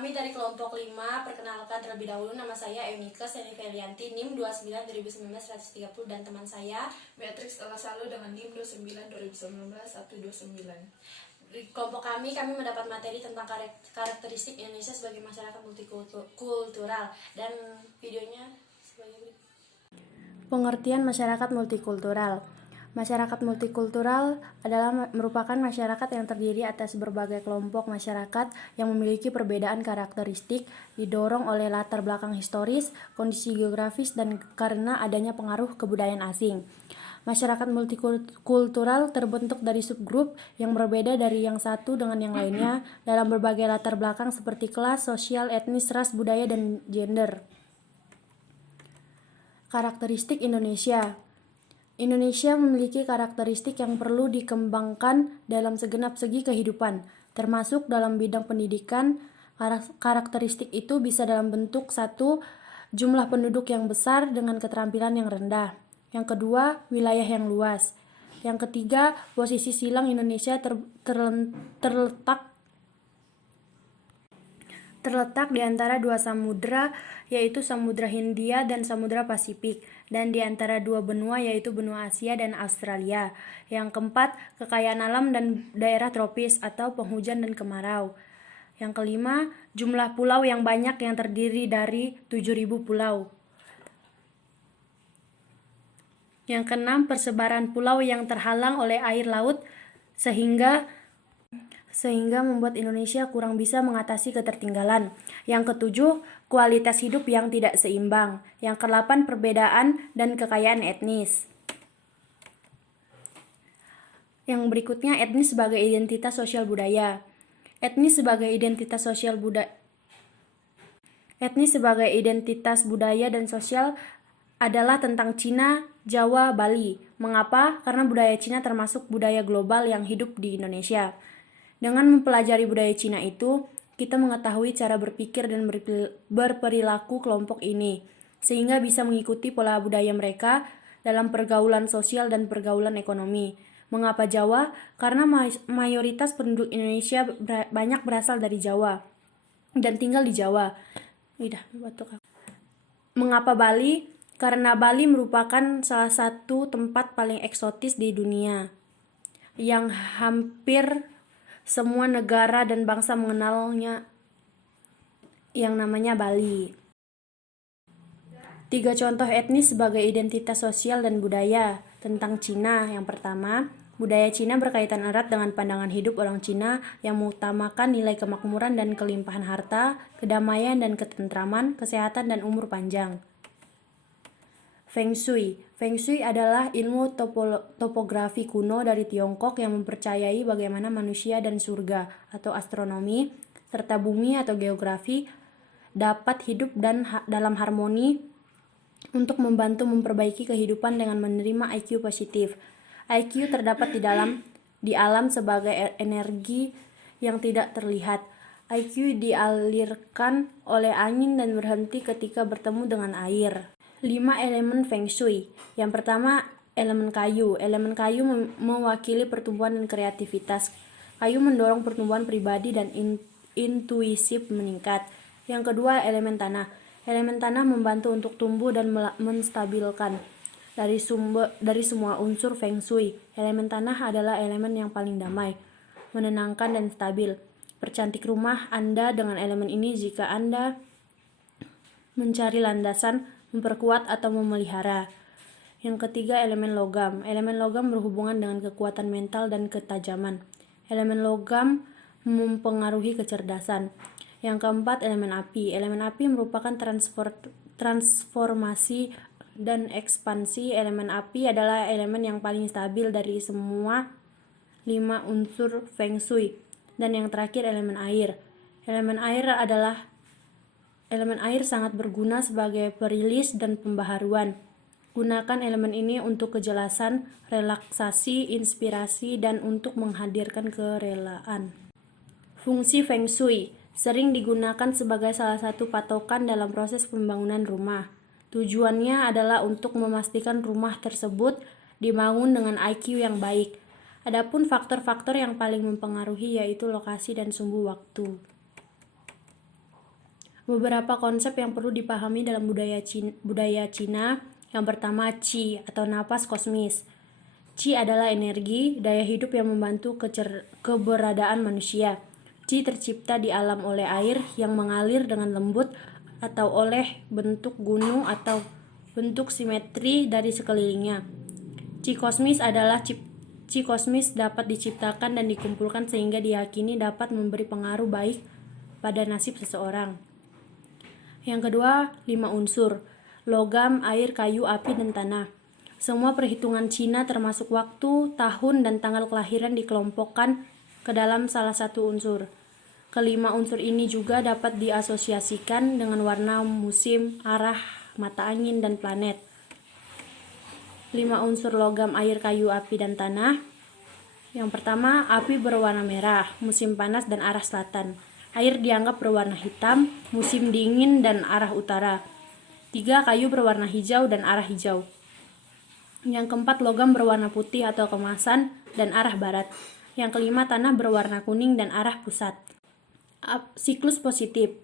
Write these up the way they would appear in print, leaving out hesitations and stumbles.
Kami dari kelompok 5, perkenalkan terlebih dahulu, nama saya Eunika Seni Felianti, NIM 29/2019-130, dan teman saya Beatrix Alasalu dengan NIM 29/2019-129. Di kelompok kami mendapat materi tentang karakteristik Indonesia sebagai masyarakat multikultural, dan videonya sebagai berikut. Pengertian masyarakat multikultural. Masyarakat multikultural adalah merupakan masyarakat yang terdiri atas berbagai kelompok masyarakat yang memiliki perbedaan karakteristik, didorong oleh latar belakang historis, kondisi geografis, dan karena adanya pengaruh kebudayaan asing. Masyarakat multikultural terbentuk dari subgrup yang berbeda dari yang satu dengan yang lainnya dalam berbagai latar belakang seperti kelas, sosial, etnis, ras, budaya, dan gender. Karakteristik Indonesia. Indonesia memiliki karakteristik yang perlu dikembangkan dalam segenap segi kehidupan, termasuk dalam bidang pendidikan. Karakteristik itu bisa dalam bentuk 1. Jumlah penduduk yang besar dengan keterampilan yang rendah. Yang kedua, wilayah yang luas. Yang ketiga, posisi silang Indonesia terletak di antara dua samudra, yaitu Samudra Hindia dan Samudra Pasifik, dan di antara dua benua, yaitu benua Asia dan Australia. Yang keempat, kekayaan alam dan daerah tropis atau penghujan dan kemarau. Yang kelima, jumlah pulau yang banyak yang terdiri dari 7.000 pulau. Yang keenam, persebaran pulau yang terhalang oleh air laut sehingga membuat Indonesia kurang bisa mengatasi ketertinggalan. Yang ketujuh, kualitas hidup yang tidak seimbang. Yang kedelapan, perbedaan dan kekayaan etnis. Yang berikutnya, etnis sebagai identitas sosial budaya. Etnis sebagai identitas budaya dan sosial adalah tentang Cina, Jawa, Bali. Mengapa? Karena budaya Cina termasuk budaya global yang hidup di Indonesia. Dengan mempelajari budaya Cina itu, kita mengetahui cara berpikir dan berperilaku kelompok ini, sehingga bisa mengikuti pola budaya mereka dalam pergaulan sosial dan pergaulan ekonomi. Mengapa Jawa? Karena mayoritas penduduk Indonesia banyak berasal dari Jawa dan tinggal di Jawa. Mengapa Bali? Karena Bali merupakan salah satu tempat paling eksotis di dunia, yang hampir semua negara dan bangsa mengenalnya, yang namanya Bali. 3 contoh etnis sebagai identitas sosial dan budaya tentang Cina. Yang pertama, budaya Cina berkaitan erat dengan pandangan hidup orang Cina yang mengutamakan nilai kemakmuran dan kelimpahan harta, kedamaian dan ketentraman, kesehatan dan umur panjang. Feng Shui. Feng Shui adalah ilmu topografi kuno dari Tiongkok yang mempercayai bagaimana manusia dan surga atau astronomi serta bumi atau geografi dapat hidup dalam harmoni untuk membantu memperbaiki kehidupan dengan menerima IQ positif. IQ terdapat di alam sebagai energi yang tidak terlihat. IQ dialirkan oleh angin dan berhenti ketika bertemu dengan air. 5 elemen Feng Shui. Yang pertama, elemen kayu. Elemen kayu mewakili pertumbuhan dan kreativitas. Kayu mendorong pertumbuhan pribadi dan intuisi meningkat. Yang kedua, elemen tanah. Elemen tanah membantu untuk tumbuh dan menstabilkan. Dari semua unsur Feng Shui, elemen tanah adalah elemen yang paling damai, menenangkan dan stabil. Percantik rumah Anda dengan elemen ini jika Anda mencari landasan, memperkuat atau memelihara. Yang ketiga, elemen logam. Elemen logam berhubungan dengan kekuatan mental dan ketajaman. Elemen logam mempengaruhi kecerdasan. Yang keempat, elemen api. Elemen api merupakan transformasi dan ekspansi. Elemen api adalah elemen yang paling stabil dari semua 5 unsur Feng Shui. Dan yang terakhir, elemen air. Elemen air sangat berguna sebagai perilis dan pembaharuan. Gunakan elemen ini untuk kejelasan, relaksasi, inspirasi, dan untuk menghadirkan kerelaan. Fungsi Feng Shui sering digunakan sebagai salah satu patokan dalam proses pembangunan rumah. Tujuannya adalah untuk memastikan rumah tersebut dibangun dengan IQ yang baik. Adapun faktor-faktor yang paling mempengaruhi yaitu lokasi dan sumbu waktu. Beberapa konsep yang perlu dipahami dalam budaya Cina. Yang pertama, qi atau napas kosmis. Qi adalah energi, daya hidup yang membantu keberadaan manusia. Qi tercipta di alam oleh air yang mengalir dengan lembut atau oleh bentuk gunung atau bentuk simetri dari sekelilingnya. Qi kosmis dapat diciptakan dan dikumpulkan sehingga diyakini dapat memberi pengaruh baik pada nasib seseorang. Yang kedua, 5 unsur: logam, air, kayu, api, dan tanah. Semua perhitungan Cina termasuk waktu, tahun, dan tanggal kelahiran dikelompokkan ke dalam salah satu unsur. Kelima unsur ini juga dapat diasosiasikan dengan warna, musim, arah, mata angin, dan planet. 5 unsur logam, air, kayu, api, dan tanah. Yang pertama, api berwarna merah, musim panas dan arah selatan. Air dianggap berwarna hitam, musim dingin dan arah utara. 3. Kayu berwarna hijau dan arah hijau. Yang keempat, logam berwarna putih atau kemasan dan arah barat. Yang kelima, tanah berwarna kuning dan arah pusat. Siklus positif.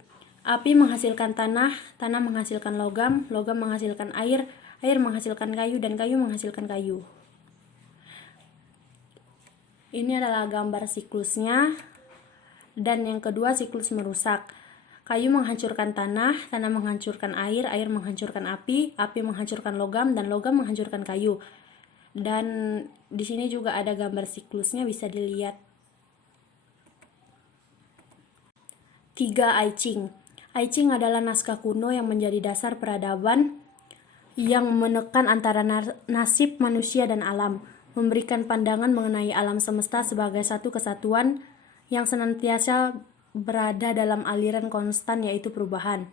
Api menghasilkan tanah, tanah menghasilkan logam, logam menghasilkan air, air menghasilkan kayu, dan kayu menghasilkan kayu. Ini adalah gambar siklusnya. Dan yang kedua, siklus merusak. Kayu menghancurkan tanah, tanah menghancurkan air, air menghancurkan api, api menghancurkan logam, dan logam menghancurkan kayu. Dan di sini juga ada gambar siklusnya, bisa dilihat. 3. I Ching. I Ching adalah naskah kuno yang menjadi dasar peradaban yang menekan antara nasib manusia dan alam, memberikan pandangan mengenai alam semesta sebagai satu kesatuan yang senantiasa berada dalam aliran konstan, yaitu perubahan.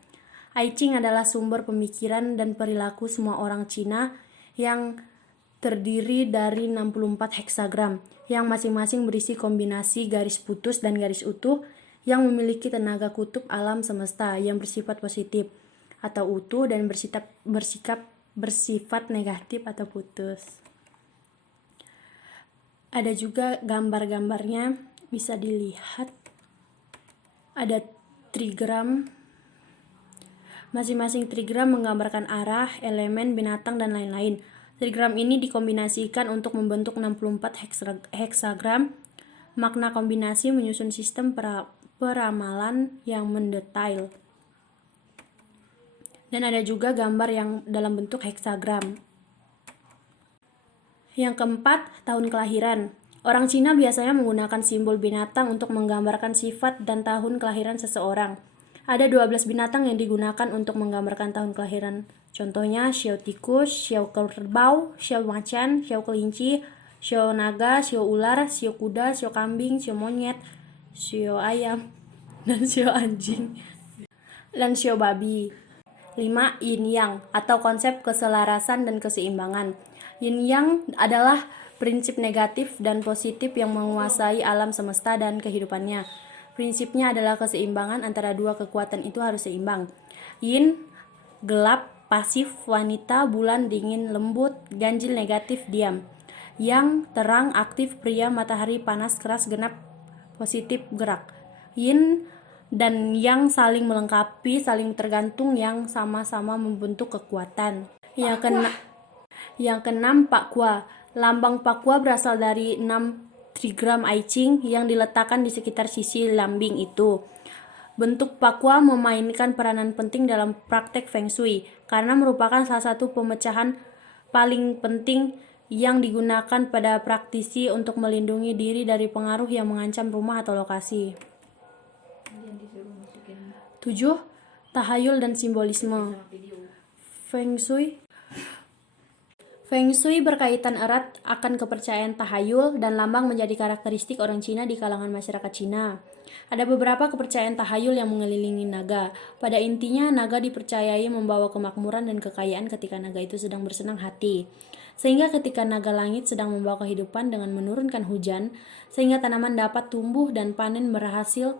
I Ching adalah sumber pemikiran dan perilaku semua orang Cina yang terdiri dari 64 heksagram, yang masing-masing berisi kombinasi garis putus dan garis utuh yang memiliki tenaga kutub alam semesta yang bersifat positif atau utuh dan bersifat negatif atau putus. Ada juga gambar-gambarnya, bisa dilihat. Ada trigram. Masing-masing trigram menggambarkan arah, elemen, binatang, dan lain-lain. Trigram ini dikombinasikan untuk membentuk 64 heksagram. Makna kombinasi menyusun sistem peramalan yang mendetail. Dan ada juga gambar yang dalam bentuk heksagram. Yang keempat, tahun kelahiran. Orang Cina biasanya menggunakan simbol binatang untuk menggambarkan sifat dan tahun kelahiran seseorang. Ada 12 binatang yang digunakan untuk menggambarkan tahun kelahiran. Contohnya, xiao tikus, xiao kerbau, xiao macan, xiao kelinci, xiao naga, xiao ular, xiao kuda, xiao kambing, xiao monyet, xiao ayam, dan xiao anjing, dan xiao babi. 5. Yin Yang atau konsep keselarasan dan keseimbangan. Yin Yang adalah prinsip negatif dan positif yang menguasai alam semesta dan kehidupannya. Prinsipnya adalah keseimbangan antara dua kekuatan itu harus seimbang. Yin, gelap, pasif, wanita, bulan, dingin, lembut, ganjil, negatif, diam. Yang, terang, aktif, pria, matahari, panas, keras, genap, positif, gerak. Yin dan Yang saling melengkapi, saling tergantung, yang sama-sama membentuk kekuatan. Yang keenam, Pakua. Lambang Pakua berasal dari 6 trigram I Ching yang diletakkan di sekitar sisi lambing itu. Bentuk Pakua memainkan peranan penting dalam praktek Feng Shui karena merupakan salah satu pemecahan paling penting yang digunakan pada praktisi untuk melindungi diri dari pengaruh yang mengancam rumah atau lokasi. 7. Tahayul dan simbolisme. Feng Shui berkaitan erat akan kepercayaan tahayul dan lambang menjadi karakteristik orang Cina di kalangan masyarakat Cina. Ada beberapa kepercayaan tahayul yang mengelilingi naga. Pada intinya, naga dipercayai membawa kemakmuran dan kekayaan ketika naga itu sedang bersenang hati. Sehingga ketika naga langit sedang membawa kehidupan dengan menurunkan hujan, sehingga tanaman dapat tumbuh dan panen berhasil,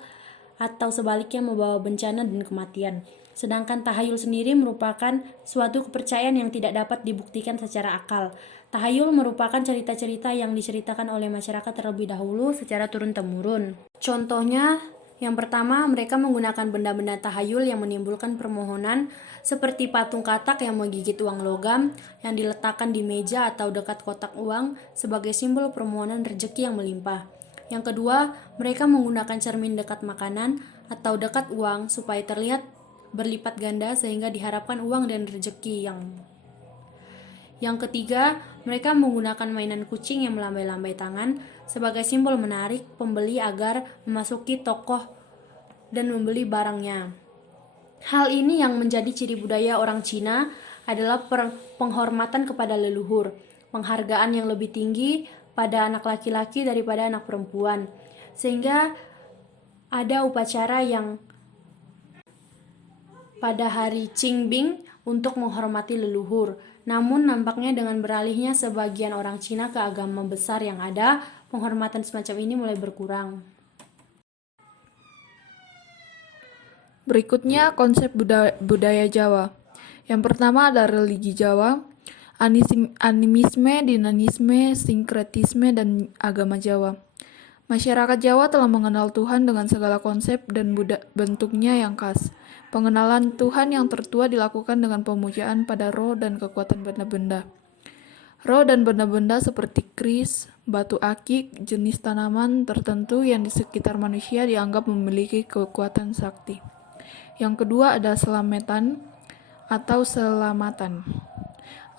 atau sebaliknya membawa bencana dan kematian. Sedangkan tahayul sendiri merupakan suatu kepercayaan yang tidak dapat dibuktikan secara akal. Tahayul merupakan cerita-cerita yang diceritakan oleh masyarakat terlebih dahulu secara turun-temurun. Contohnya, Yang pertama, mereka menggunakan benda-benda tahayul yang menimbulkan permohonan, seperti patung katak yang menggigit uang logam yang diletakkan di meja atau dekat kotak uang sebagai simbol permohonan rezeki yang melimpah. Yang kedua, mereka menggunakan cermin dekat makanan atau dekat uang supaya terlihat berlipat ganda sehingga diharapkan uang dan rezeki Yang ketiga, mereka menggunakan mainan kucing yang melambai-lambai tangan sebagai simbol menarik pembeli agar memasuki toko dan membeli barangnya. Hal ini yang menjadi ciri budaya orang Cina adalah penghormatan kepada leluhur, penghargaan yang lebih tinggi pada anak laki-laki daripada anak perempuan, sehingga ada upacara yang pada hari Qingming untuk menghormati leluhur. Namun nampaknya dengan beralihnya sebagian orang Cina ke agama besar yang ada, penghormatan semacam ini mulai berkurang. Berikutnya konsep budaya Jawa. Yang pertama ada religi Jawa, animisme, dinamisme, sinkretisme, dan agama Jawa. Masyarakat Jawa telah mengenal Tuhan dengan segala konsep dan bentuknya yang khas. Pengenalan Tuhan yang tertua dilakukan dengan pemujaan pada roh dan kekuatan benda-benda. Roh dan benda-benda seperti keris, batu akik, jenis tanaman tertentu yang di sekitar manusia dianggap memiliki kekuatan sakti. Yang kedua ada selamatan atau selamatan.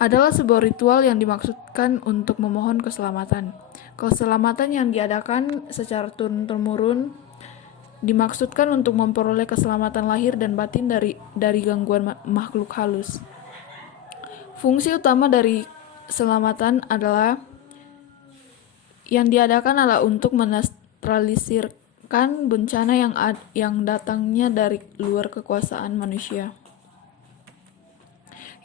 Adalah sebuah ritual yang dimaksudkan untuk memohon keselamatan. Keselamatan yang diadakan secara turun-temurun dimaksudkan untuk memperoleh keselamatan lahir dan batin dari gangguan makhluk halus. Fungsi utama dari selamatan adalah yang diadakan adalah untuk menetralisirkan bencana yang datangnya dari luar kekuasaan manusia.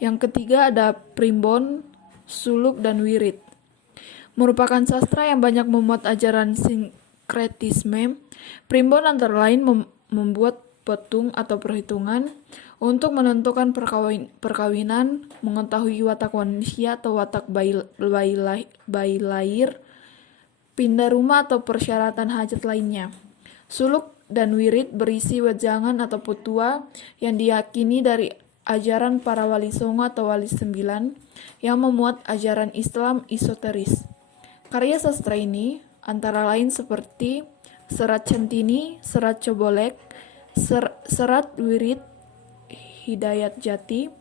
Yang ketiga ada primbon, suluk, dan wirid. Merupakan sastra yang banyak memuat ajaran sinkretisme. Primbon antara lain membuat petung atau perhitungan untuk menentukan perkawinan, mengetahui watak manusia atau watak bayi lahir, pindah rumah atau persyaratan hajat lainnya. Suluk dan wirid berisi wejangan atau petua yang diyakini dari ajaran para wali songo atau wali sembilan yang memuat ajaran Islam esoteris. Karya sastra ini antara lain seperti Serat Centini, Serat Cobolek, Serat Wirid, Hidayat Jati,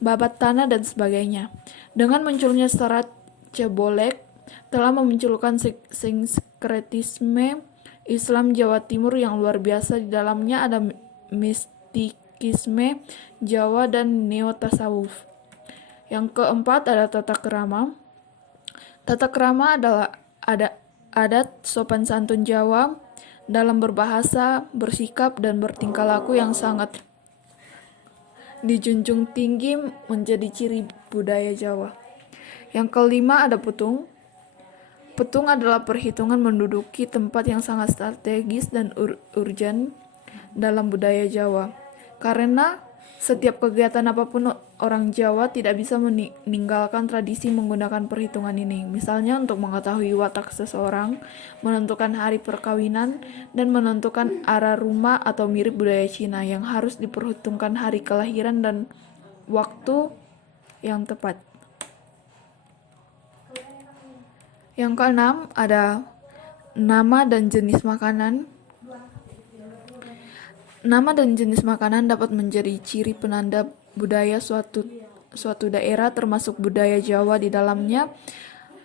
Babat Tanah, dan sebagainya. Dengan munculnya Serat Cobolek telah memunculkan sinkretisme Islam Jawa Timur yang luar biasa. Di dalamnya ada mistikisme Jawa dan neo-tasawuf. Yang keempat ada tata kerama. Tata kerama adalah adat sopan santun Jawa dalam berbahasa, bersikap, dan bertingkah laku yang sangat dijunjung tinggi menjadi ciri budaya Jawa. Yang kelima ada petung. Petung adalah perhitungan menduduki tempat yang sangat strategis dan urgen dalam budaya Jawa. Karena setiap kegiatan apapun orang Jawa tidak bisa meninggalkan tradisi menggunakan perhitungan ini. Misalnya untuk mengetahui watak seseorang, menentukan hari perkawinan, dan menentukan arah rumah, atau mirip budaya Cina yang harus diperhitungkan hari kelahiran dan waktu yang tepat. Yang keenam ada nama dan jenis makanan. Nama dan jenis makanan dapat menjadi ciri penanda budaya suatu daerah, termasuk budaya Jawa. Di dalamnya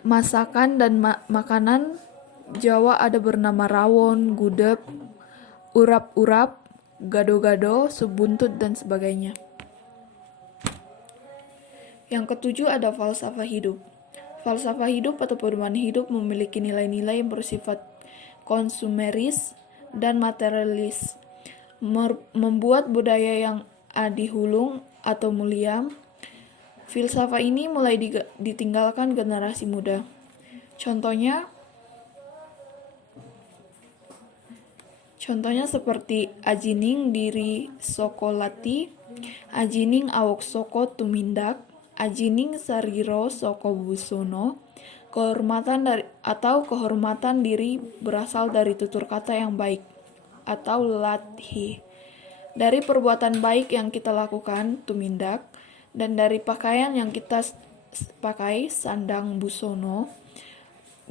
masakan dan makanan Jawa ada bernama rawon, gudeg, urap-urap, gado-gado, sup-buntut, dan sebagainya. Yang ketujuh ada falsafah hidup. Falsafah hidup atau pedoman hidup memiliki nilai-nilai yang bersifat konsumeris dan materialis, membuat budaya yang adihulung atau mulia. Filsafat ini mulai ditinggalkan generasi muda. Contohnya seperti ajining diri sokolati, ajining awok soko tumindak, ajining sariro soko busono. Kehormatan diri berasal dari tutur kata yang baik. atau ladhi. Dari perbuatan baik yang kita lakukan, tumindak, dan dari pakaian yang kita pakai, sandang busono,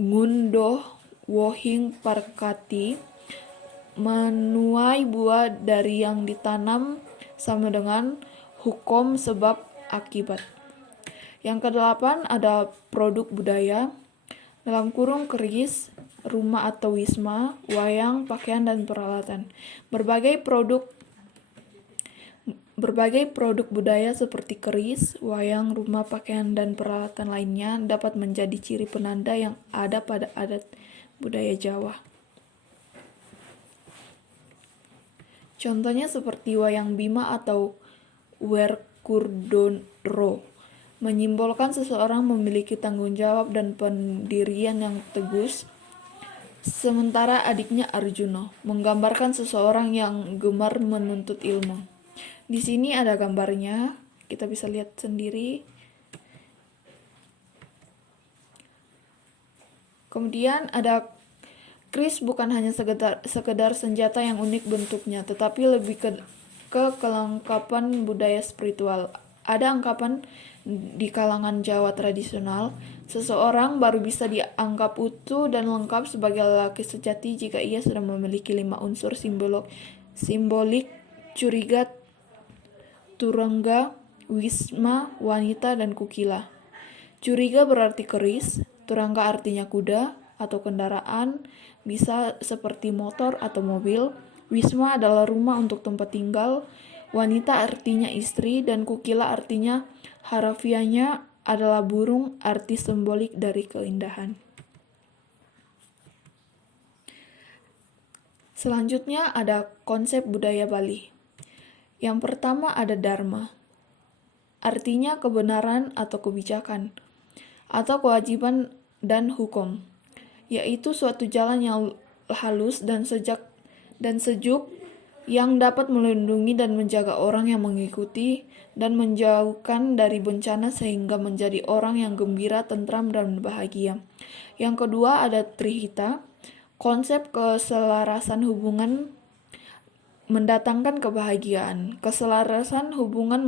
ngundoh wohing parkati, menuai buah dari yang ditanam sama dengan hukum sebab akibat. Yang kedelapan ada produk budaya, dalam kurung keris, rumah atau wisma, wayang, pakaian, dan peralatan. Berbagai produk budaya seperti keris, wayang, rumah, pakaian, dan peralatan lainnya dapat menjadi ciri penanda yang ada pada adat budaya Jawa. Contohnya seperti wayang bima atau werkudara, menyimbolkan seseorang memiliki tanggung jawab dan pendirian yang tegus, sementara adiknya Arjuna menggambarkan seseorang yang gemar menuntut ilmu. Di sini ada gambarnya, kita bisa lihat sendiri. Kemudian ada keris, bukan hanya sekedar senjata yang unik bentuknya, tetapi lebih ke kelengkapan budaya spiritual. Ada anggapan di kalangan Jawa tradisional, seseorang baru bisa dianggap utuh dan lengkap sebagai lelaki sejati jika ia sudah memiliki 5 unsur simbolik: curiga, turangga, wisma, wanita, dan kukila. Curiga berarti keris, turangga artinya kuda atau kendaraan, bisa seperti motor atau mobil. Wisma adalah rumah untuk tempat tinggal. Wanita artinya istri, dan kukila artinya harafiahnya adalah burung, arti simbolik dari keindahan. Selanjutnya ada konsep budaya Bali. Yang pertama ada dharma, artinya kebenaran atau kebijakan, atau kewajiban dan hukum, yaitu suatu jalan yang halus dan sejuk yang dapat melindungi dan menjaga orang yang mengikuti dan menjauhkan dari bencana sehingga menjadi orang yang gembira, tentram, dan bahagia. Yang kedua ada trihita, konsep keselarasan hubungan mendatangkan kebahagiaan. Keselarasan hubungan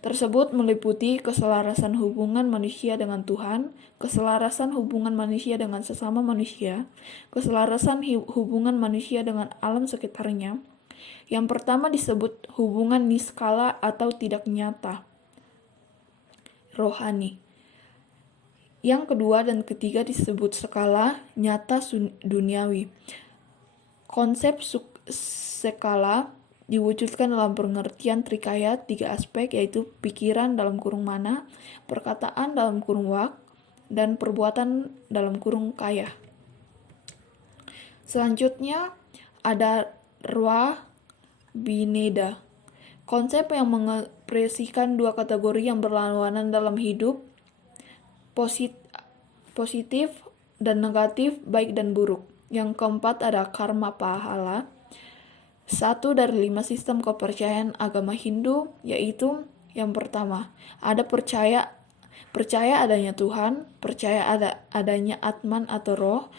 tersebut meliputi keselarasan hubungan manusia dengan Tuhan, keselarasan hubungan manusia dengan sesama manusia, keselarasan hubungan manusia dengan alam sekitarnya. Yang pertama disebut hubungan niskala atau tidak nyata, rohani. Yang kedua dan ketiga disebut skala, nyata, duniawi. Konsep skala diwujudkan dalam pengertian trikaya 3 aspek, yaitu pikiran dalam kurung mana, perkataan dalam kurung wak, dan perbuatan dalam kurung kaya. Selanjutnya ada Rwa Bineda, konsep yang mengekspresikan 2 kategori yang berlawanan dalam hidup, positif dan negatif, baik dan buruk. Yang keempat ada karma pahala, 1 dari 5 sistem kepercayaan agama Hindu, yaitu yang pertama, ada percaya adanya Tuhan, percaya adanya Atman atau roh,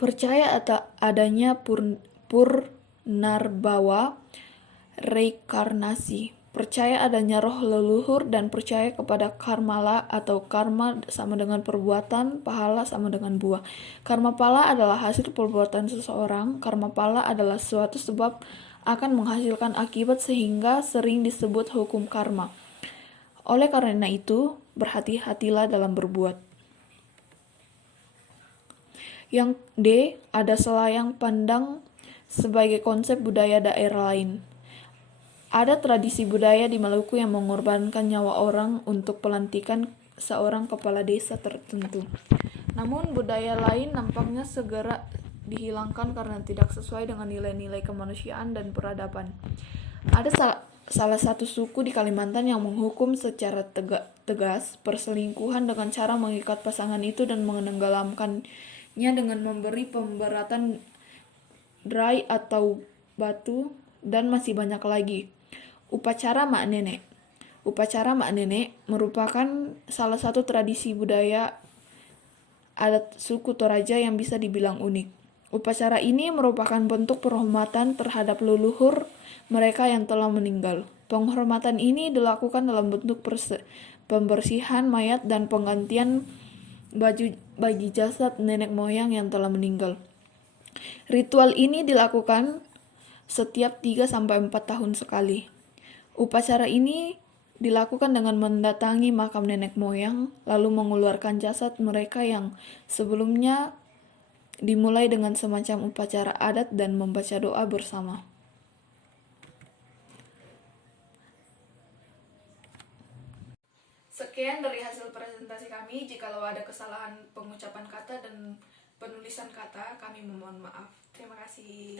percaya adanya Purnarbawa, reinkarnasi, percaya adanya roh leluhur, dan percaya kepada karmala atau karma sama dengan perbuatan, pahala sama dengan buah. Karma pala adalah hasil perbuatan seseorang. Karma pala adalah suatu sebab akan menghasilkan akibat sehingga sering disebut hukum karma. Oleh karena itu, berhati-hatilah dalam berbuat. Yang D, ada selayang pandang sebagai konsep budaya daerah lain. Ada tradisi budaya di Maluku yang mengorbankan nyawa orang untuk pelantikan seorang kepala desa tertentu. Namun budaya lain nampaknya segera dihilangkan karena tidak sesuai dengan nilai-nilai kemanusiaan dan peradaban. Ada salah satu suku di Kalimantan yang menghukum secara tegas perselingkuhan dengan cara mengikat pasangan itu dan menenggelamkannya dengan memberi pemberatan drai atau batu, dan masih banyak lagi. Upacara mak nenek. Upacara mak nenek merupakan salah satu tradisi budaya adat suku Toraja yang bisa dibilang unik. Upacara ini merupakan bentuk penghormatan terhadap leluhur mereka yang telah meninggal. Penghormatan ini dilakukan dalam bentuk pembersihan mayat dan penggantian baju bagi jasad nenek moyang yang telah meninggal. Ritual ini dilakukan setiap 3-4 tahun sekali. Upacara ini dilakukan dengan mendatangi makam nenek moyang, lalu mengeluarkan jasad mereka yang sebelumnya dimulai dengan semacam upacara adat dan membaca doa bersama. Sekian dari hasil presentasi kami. Jikalau ada kesalahan pengucapan kata dan penulisan kata, kami memohon maaf. Terima kasih.